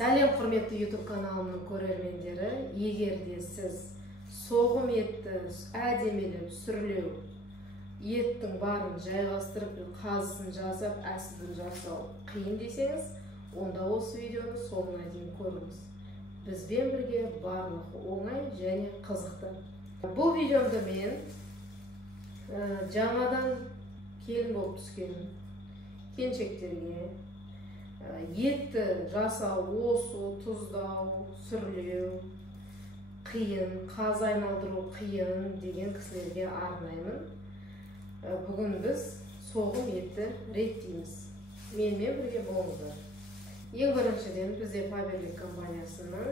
Сәлем құрметті YouTube каналымның көрермендері, егер де сіз соғым етті әдемелеп сүрлеу, еттің барын жайғастырып, қазысын жасап, әсібін жасау қиын десеңіз, онда осы видеоны соңына дейін көріңіз. Бізбен бірге барлығы оңай және қызықты. Бұл видеомда мен жаңадан келін болып түскен келіншектерге етті жасау, осу, тұздау, сүрлеу қиын, қаз айналдыру қиын деген кісілерге арнаймын. Бүгін біз соғым етті реттейміз. Менімен бірге болыңыздар. Ең біріншіден бізде Фаберлик компаниясының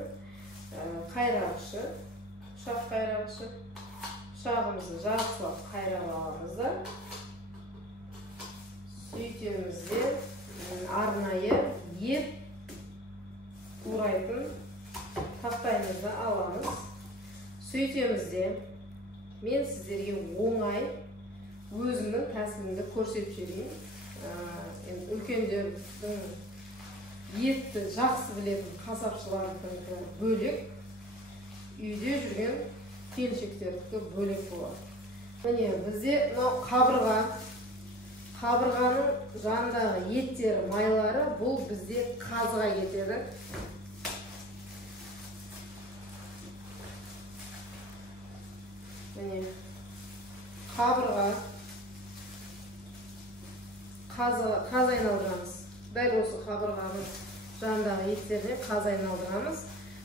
қайрағышы, ұшақ қайрағышы. Ұшағымызды жақсылап қайрап аламыздар. Сөйтеміз де арнайы ет турайтын тақтайымызды аламыз. Сөйтеміз де мен сіздерге оңай өзімнің тәсілімді көрсетіп жіберейін. Үлкендердің етті жақсы білетін қасапшылардың бөлек, үйде жүрген келіншектердікі бөлек болады. Міне бізде қабырғаның жанындағы еттері, майлары, бұл бізде қазыға кетеді. Міне қабырға қаз айналдырамыз. Дәл осы қабырғаның жанындағы еттеріне қаз айналдырамыз.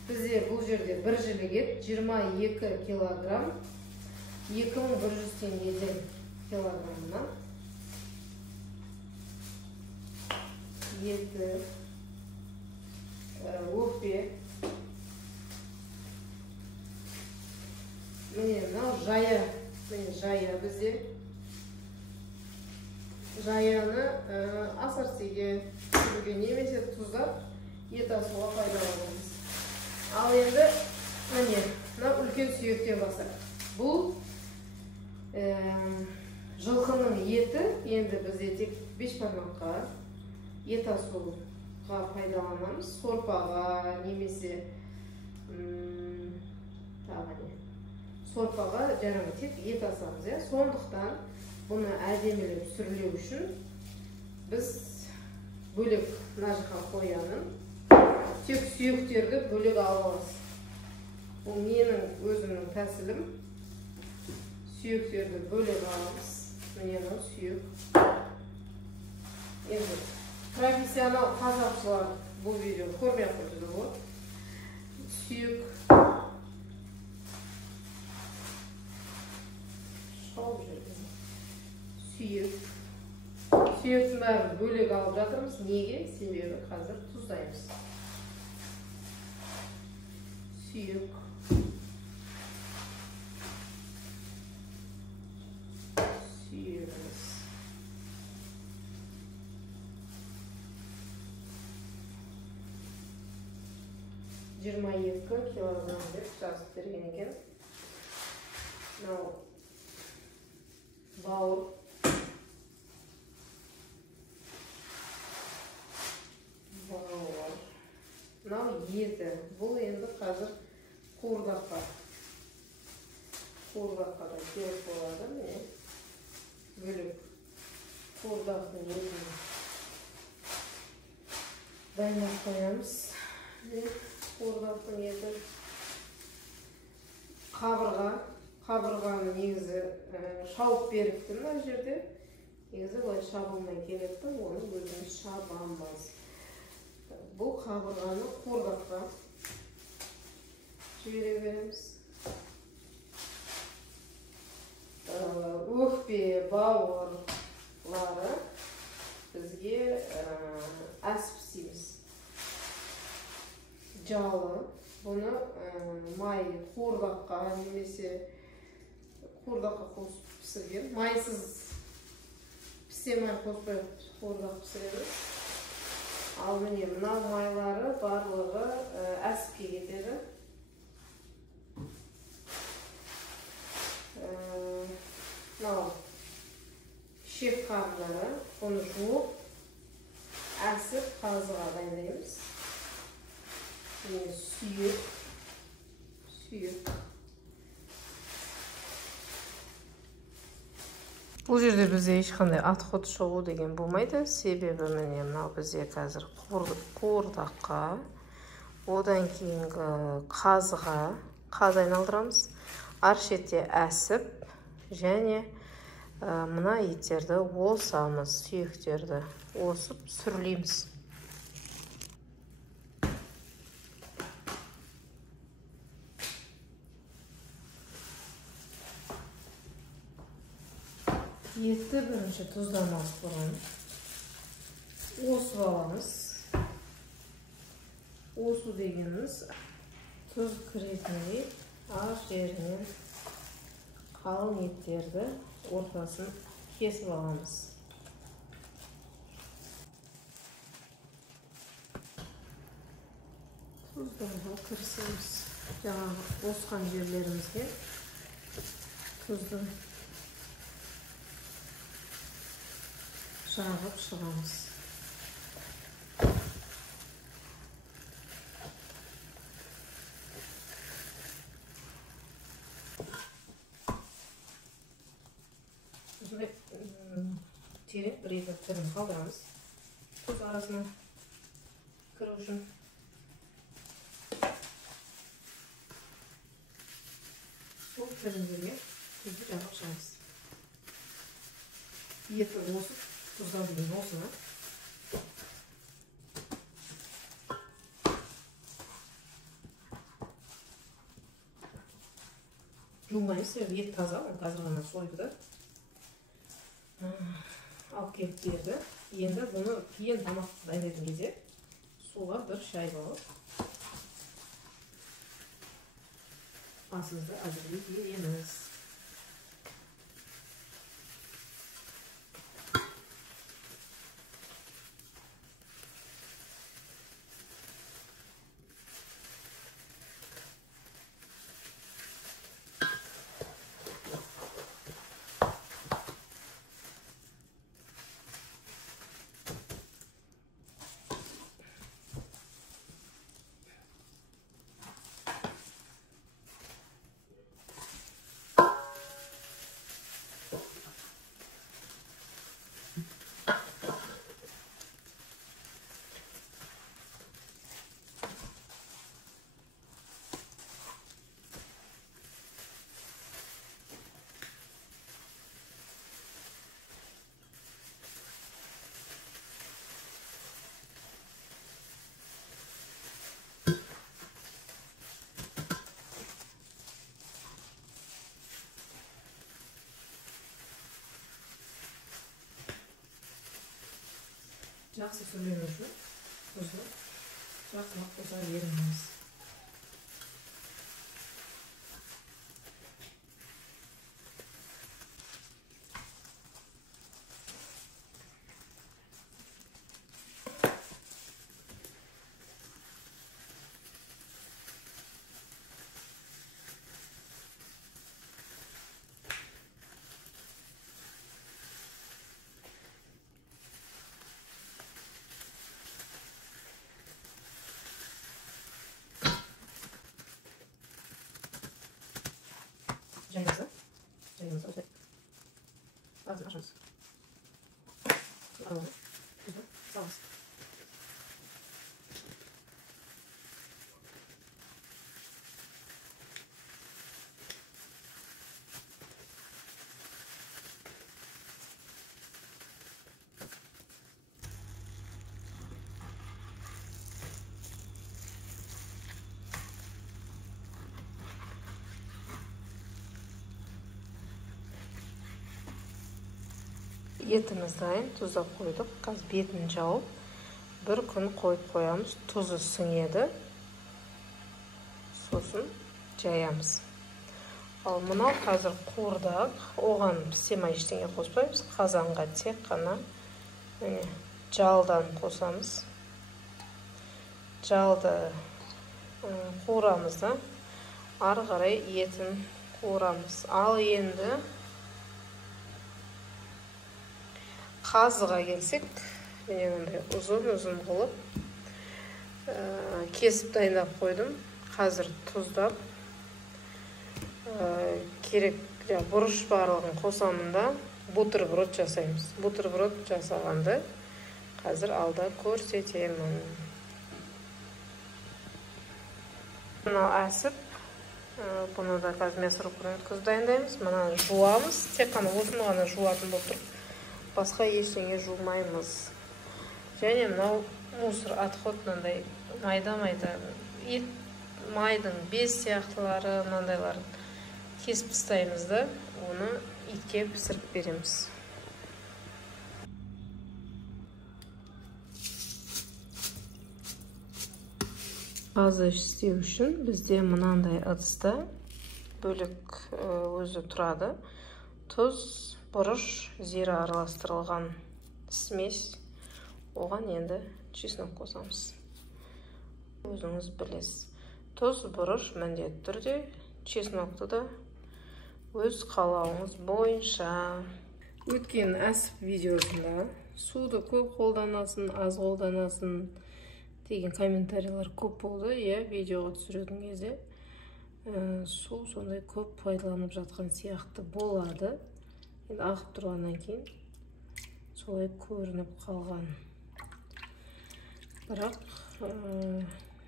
Бізде бұл жерде бір жілік ет 22 килограмм, 2100 теңгеден килограммына. Еті, өкпе. Міне мынау жая. Міне жая бізде. Жаяны асартиге немесе тұздап ет асуға пайдаланамыз. Ал енді міне мынау үлкен сүйектен бастап. Бұл жылқының еті, енді бізде тек бешбармаққа, ет асуға пайдаланамыз. Сорпаға немесе сорпаға жаңағы тек ет асамыз. Сондықтан бұны әдемелеп сүрлеу үшін біз бөлек мына жаққа қоямын. Тек сүйектерді бөлек аламыз. Бұл менің өзімнің тәсілім. Сүйектерді бөлек аламыз. Міне мынау сүйек. Енді профессионал қасапшылар бұл видео көрмей қойды ғой. Сүйек сүйектің бәрін бөлек алып жатырмыз. Неге? Себебі қазір тұздаймыз. Сүйек, сүйегіміз. Жиырма 22 килограмм деп жазып берген екен. Мынау бауыр. Мынау еті. Бұл енді қазір қуырдаққа да керек болады. Міне бөлек қуырдақтың етін дайындап қоямыз. Қуырдақтың еті. Қабырғаны негізі шауып беріпті мына жерде. Негізі былай шабылмай келіпті, оны өзіміз шабамыз. Бұл қабырғаны қуырдаққа жібере береміз. Өкпе, бауырлары бізге әсіп істейміз. Жалы, бұны май қуырдаққа немесе қуырдаққа қосып пісірген. Майсыз пісе май қоспай қуырдақ пісіреді. Ал міне мынау майлары барлығы әсіпке кетеді. Мынау шек қабдары, оны жуып әсіп қазыға дайындаймыз. Suyuk. Бұл жерде бізде ешқандай отход шығу деген болмайды. Себебі міне мынау бізде қазір қуырдаққа, одан кейінгі қаз айналдырамыз. Ар шетте әсіп және мына еттерді осамыз, сүйектерді осып сүрлейміз. Етті бірінші тұздамас бұрын осып аламыз. Осу дегеніміз тұз кіретіндей ар жерінен қалың еттерді ортасын кесіп аламыз. Тұздауға кірісеміз. Жаңағы осқан жерлерімізге тұзды жағып шығамыз. Терек бір-екі түрін қалдырамыз. Тұз арасына кіру үшін. Сол түріндерге тұзды жағып шығамыз. Еті осып тұздан деген осыны. Жумаймыз, ет таза, қазір ғана сойды да. Алып келіп берді. Енді бұны кейін тамақты дайындайтын кезде суға бір шай салып асымызды әзірлеп береміз. Жақсы сүрлену үшін тұзды жақсылап қоса беріңіз. Жайымызды өте азын ашамыз. Алуын тұзды саламыз. Етіміз дайын, тұздап қойдық. Қазір бетін жауып, бір күн қойып қоямыз. Тұзы сіңеді. Сосын жаямыз. Ал мынау қазір қуырдақ. Оған пістемай ештеңе қоспаймыз. Қазанға тек қана жалдан қосамыз. Жалды қуырамыз да, ары қарай етін қуырамыз. Ал енді қазыға келсек, ұзын-ұзын қылып Kesіп дайындап қойдым. Қазір тұздап. Керек бұрыш барлығын қосамын да бутерброд жасаймыз. Бутерброд жасағанды қазір алда көрсетемін. Мынау әсіп. Бұны да қазір мясорубкадан өткізіп дайындаймыз. Мынаны жуамыз. Тек қана осыны ғана жуатын болып тұр. Басқа ештеңе жумаймыз. Және мынау мусор отход мынандай майда-майда ет майдың без сияқтылары мынандайларын кесіп тастаймыз да, оны итке пісіріп береміз. Азы істеу үшін бізде мынандай ыдыста бөлек өзі тұрады. Тұз, бұрыш, зира араластырылған смесь. Оған енді чеснок қосамыз. Өзіңіз білесіз. Тұз, бұрыш міндетті түрде, чеснокты да өз қалауыңыз бойынша. Өткен әсіп видеосында суды көп қолданасын, аз қолданасын деген комментарийлер көп болды. Видеоға түсіретін кезде су сондай көп пайдаланып жатқан сияқты болады. Енді ағып тұрғаннан кейін солай көрініп қалған. Бірақ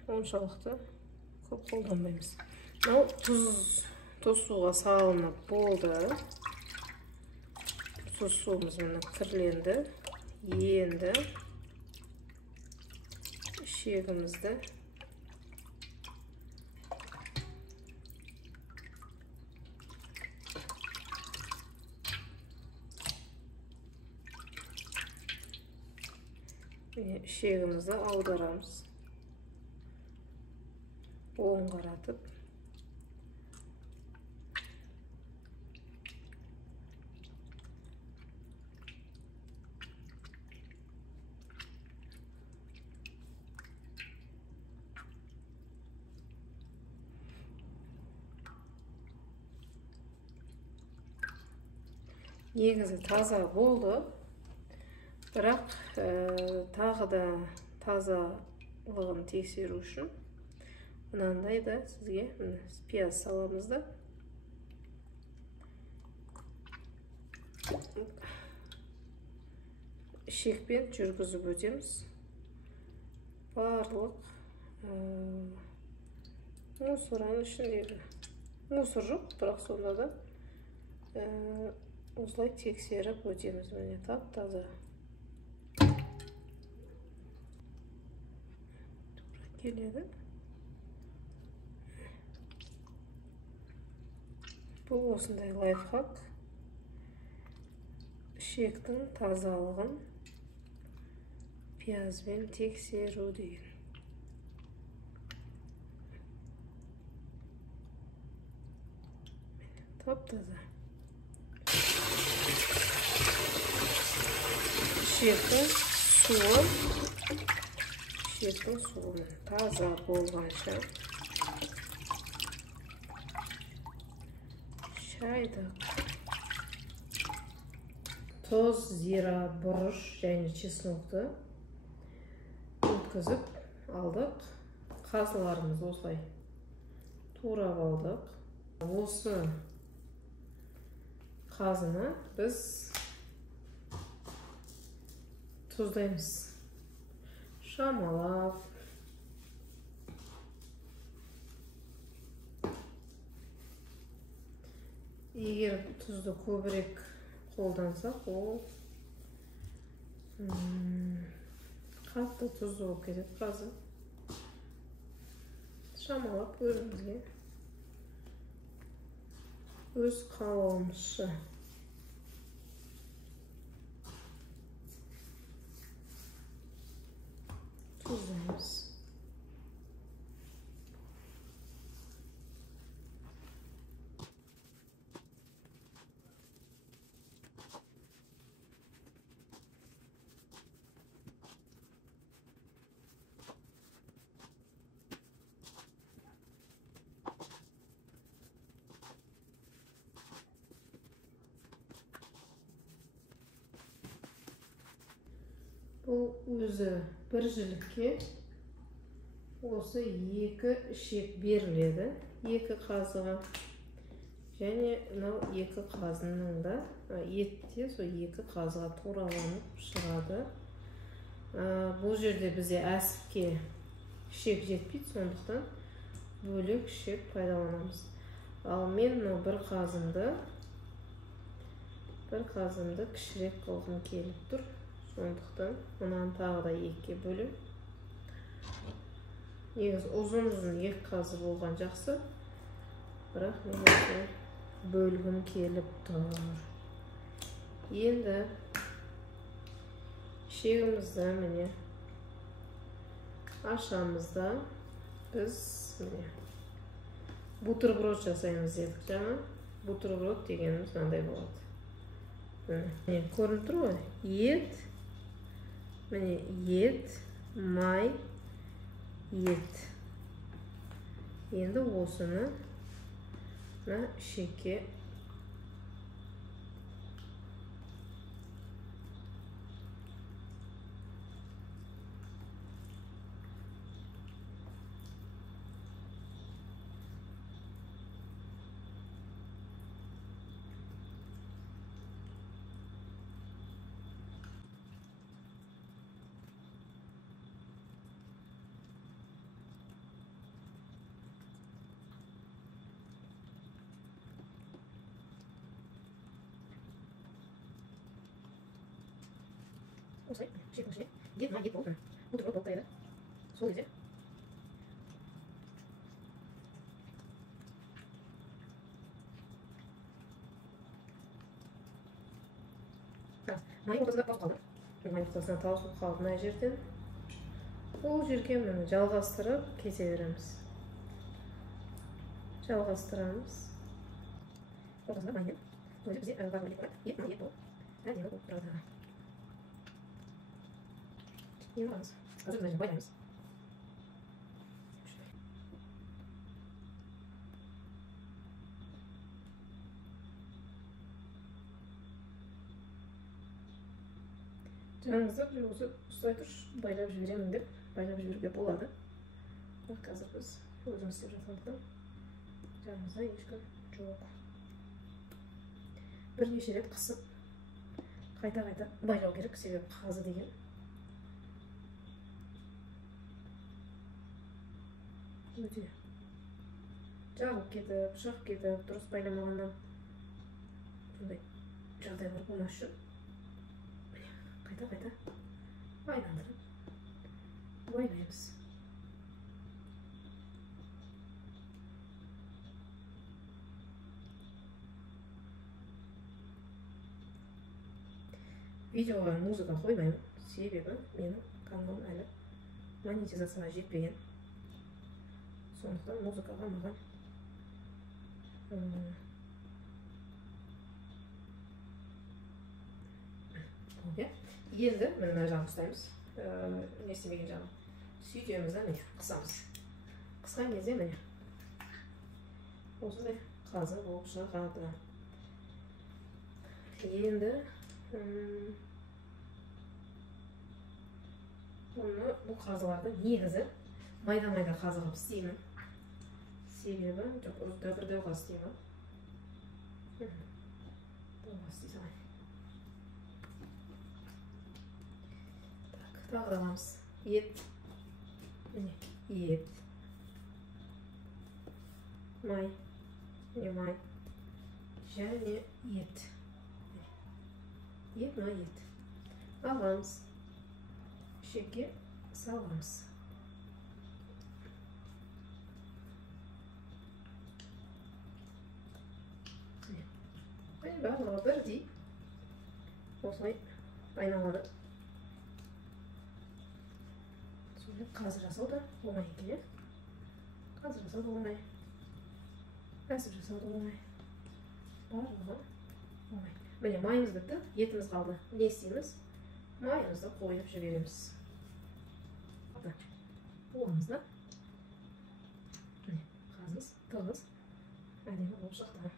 оншалықты көп қолданбаймыз. Мынау тұз суға салынып болды. Тұз суымыз мына кірленді. Енді шегімізді аударамыз. Оң қаратып. Негізі таза болды. Бірақ тағы да тазалығын тексеру үшін мынандай да сізге пияз саламыз да. Шекпен жүргізіп өтеміз. Барлық мусорын ішіндегі мусор жоқ, бірақ сонда да осылай тексеріп өтеміз. Міне тап-таза. Келеді. Бұл осындай лайфхак. Шектің тазалығын пиязбен тексеру деген. Тап-таза. Шектің суы таза болғанша шайдық. Тұз, зира, бұрыш және чеснокты өткізіп алдық. Қазыларымыз осылай турап алдық. Осы қазыны біз тұздаймыз. Шамалап. Егер тұзды көбірек қолдансақ, ол қатты тұзды болып кетеді қазы. Шамалап өзімізге өз қалауымызша тұздаймыз. Бұл өзі бір жілікке осы екі ішек беріледі, екі қазыға. Және мынау екі қазының да етте сол екі қазыға тураланып шығады. Бұл жерде бізде әсіпке ішек жетпейді, сондықтан бөлек ішек пайдаланамыз. Ал мен мынау бір қазымды кішірек қылғым келіп тұр. Сондықтан мынаны тағы да екіге бөлем. Негізі ұзын екі қазы болған жақсы. Бірақ мен осылай бөлгім келіп тұр. Енді ішегімізді міне ашамыз да біз міне бутерброд жасаймыз дедік жаңа. Бутерброд дегеніміз мынандай болады. Міне көрініп тұр ғой? Ет, міне ет, май, ет. Енді осыны мына ішекке осылай ішектің ішіне ет, май, ет болып бутерброд болып тұрады. Сол кезде май ортасында таусылып қалды. Май ортасына таусылып қалды мына жерден. Ол жерге мені жалғастырып кете береміз. Жалғастырамыз. Ортасында маймен. Өзі бізде ғармелік болады. Ет, май, ет болып әдемі болып тұрады. Енді қараңыз. Қазір біз байлаймыз. Жаңыңызда бір осы ұстай тұрш, байлап жіберемін деп, байлап жіберуге болады. Қазір біз өзіміз істеп жатқандықтан жанымызда ешкім жоқ. Бірнеше рет қысып, қайта-қайта байлау керек, себебі қазы деген өте жағып кетіп, шығып кетіп, дұрыс байламағандан сондай жағдайлар болмас үшін қайта-қайта байландырып байлаймыз. Видеоға музыка қоймаймын, себебі менің каналым әлі монетизацияға жетпеген. Сондықтан музыкаға маған енді мына жағын ұстаймыз. Не істемеген жағын. Сүйдемізді міне қысамыз. Қысқан кезде міне осындай қазы болып шығады. Енді бұл қазыларды негізі майда-майда қазы қылып істеймін. Себебі жоқ, бір дәуға істеймін. Дәуға істей салайын. Тағы да аламыз. Ет. Міне, ет. Май. Міне май. Және ет. Ет, май, ет. Аламыз. Ішекке саламыз. Барлығы бірдей осылай айналады. Сонда қазы жасау да оңай екен. Қазы жасау да оңай. Әсіп жасау да оңай. Барлығы оңай. Міне майымыз бітті, етіміз қалды. Не істейміз? Майымызды қойып жібереміз. Оғымызда қазымыз тығыз әдемі болып шықты.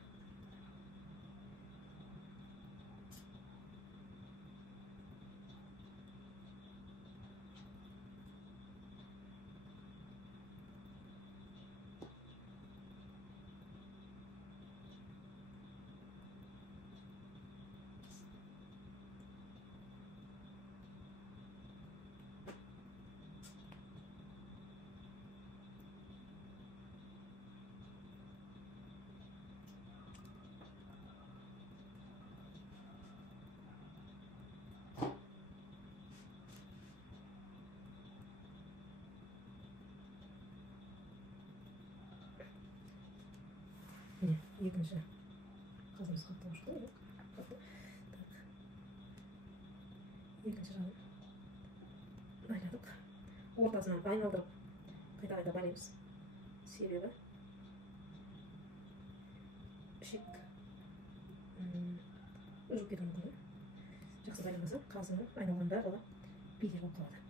Mine ekінші қазымыз қатты қошты ғой. Так. Екінші жағын байладық. Ортасынан айналдырып қайта байлаймыз. Себебі ішек үзіліп кетуі мүмкін. Жақсы байланбаса қазының айналған барлығы бекер болып қалады.